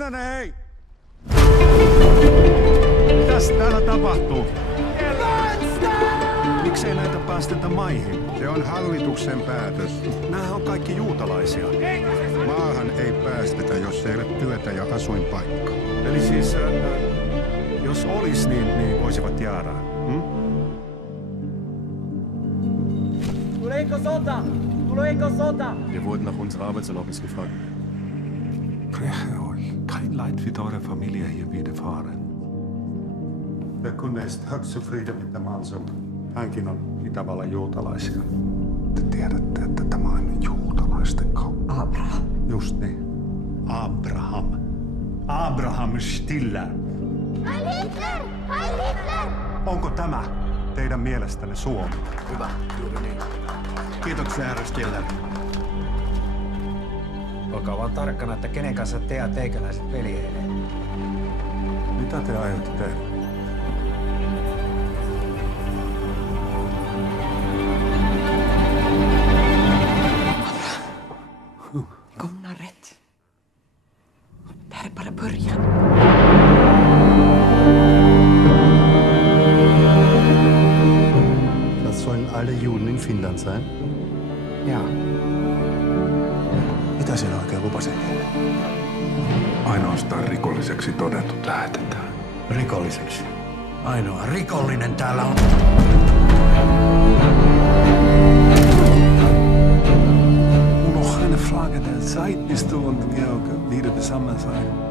Siinä ne hei! Mitäs täällä tapahtuu? Miksei näitä päästetä maihin? Se on hallituksen päätös. Nämähän on kaikki juutalaisia. Maahan ei päästetä, jos ei ole työtä ja asuinpaikka. Eli siis, jos olis, niin voisivat jäädä. Tuleeko sota? Tuleeko sota? Wir wurden nach unserer Arbeitserlaubnis gefragt. Kein Leid wird eurer Familie hier widerfahren. Der Kunde ist högst zufrieden mit dem Mann. Hänkin on Itävallan juutalaisia. Te tiedätte, että tämä on juutalaisten kauppa. Abraham. Just niin. Abraham. Abraham Stiller. Heil Hitler! Heil Hitler! Onko tämä teidän mielestänne Suomi? Hyvä, juuri niin. Kiitoksia, herra Stiller. Olkaa vaan tarkkana, että kenen kanssa te ja teikäläiset veljeilee. Mitä te aiotte tehdä? Kom naar rätt. Det här är bara början. Das sollen alle Juden in Finnland sein? Jaa. Mitä siellä oikein lupasin? Ainoastaan rikolliseksi todetut lähetetään. Rikolliseksi. Ainoa rikollinen täällä on... Nur noch eine Frage der Zeit, bis du und Georg wieder zusammen sein.